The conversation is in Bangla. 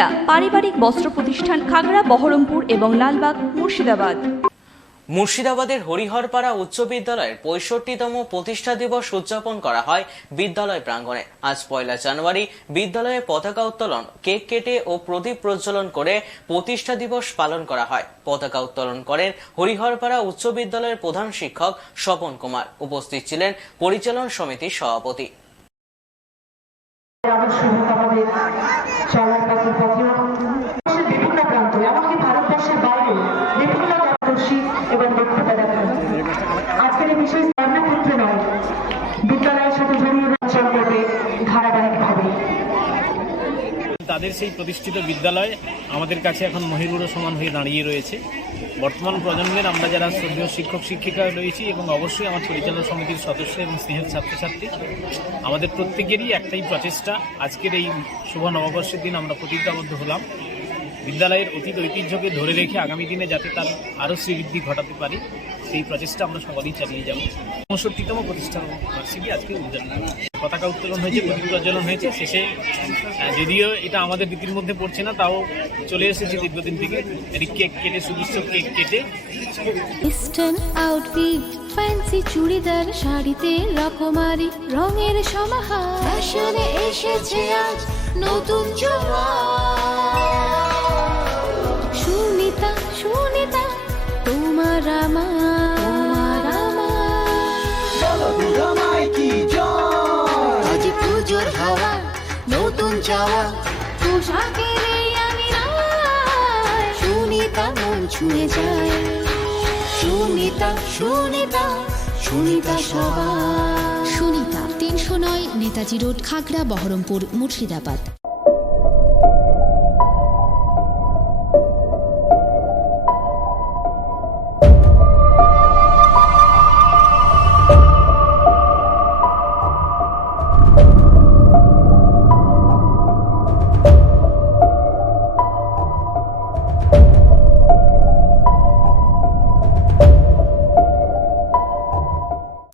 সুনিতা পারিবারিক বস্ত্র প্রতিষ্ঠান, খাগড়া, বহরমপুর এবং লালবাগ, মুর্শিদাবাদ। মুর্শিদাবাদের হরিহরপাড়া উচ্চ বিদ্যালয়ের 65তম প্রতিষ্ঠা দিবস উদযাপন করা হয় বিদ্যালয় প্রাঙ্গণে। আজ 1 জানুয়ারি বিদ্যালয়ে পতাকা উত্তোলন, কেক কেটে ও প্রদীপ প্রজ্বলন করে প্রতিষ্ঠা দিবস পালন করা হয়। পতাকা উত্তোলন করেন হরিহরপাড়া উচ্চ বিদ্যালয়ের প্রধান শিক্ষক স্বপন কুমার। উপস্থিত ছিলেন পরিচালন সমিতির সভাপতি। তাদের সেই প্রতিষ্ঠিত বিদ্যালয় আমাদের কাছে এখন মহিরুরও সমান হয়ে দাঁড়িয়ে রয়েছে। বর্তমান প্রজন্মের আমরা যারা শ্রদ্ধেয় শিক্ষক শিক্ষিকা রয়েছি এবং অবশ্যই আমার পরিচালনা সমিতির সদস্য এবং স্নেহের ছাত্রছাত্রী, আমাদের প্রত্যেকেরই একটাই প্রচেষ্টা, আজকের এই শুভ নববর্ষের দিন আমরা প্রতিজ্ঞাবদ্ধ হলাম বিদ্যালয়ের অতীত ঐতিহ্যকে ধরে রেখে আগামী দিনে যাতে তার আরও শ্রীবৃদ্ধি ঘটাতে পারি, সেই প্রচেষ্টা আমরা সকলেই চালিয়ে যাব। 65তম প্রতিষ্ঠান বার্ষিকী আজকে উদযাপন, পতাকা উত্তোলন হয়েছে, প্রদীপ প্রজ্বলন হয়েছে। শেষে যদিও এটা আমাদের রীতির মধ্যে পড়ছে না, তাও চলে এসেছে দীর্ঘদিন থেকে কেক কেটে, সুদৃশ্য কেক কেটে। ইস্টার্ন আউটফিট, ফ্যান্সি চুড়িদার, শাড়িতে রকমারি রঙের সমাহার, ফ্যাশনে এসেছে আজ নতুন সুনিতা, সুনিতা তোমার আমার আজ পুজোর হাওয়া, নতুন চাওয়া পোশাকের আমি সুনিতা মন ছুঁয়ে যায়। সুনিতা, সুনিতা, সুনিতা সবার। সুনিতা 309 নেতাজি রোড, খাগড়া, বহরমপুর, মুর্শিদাবাদ।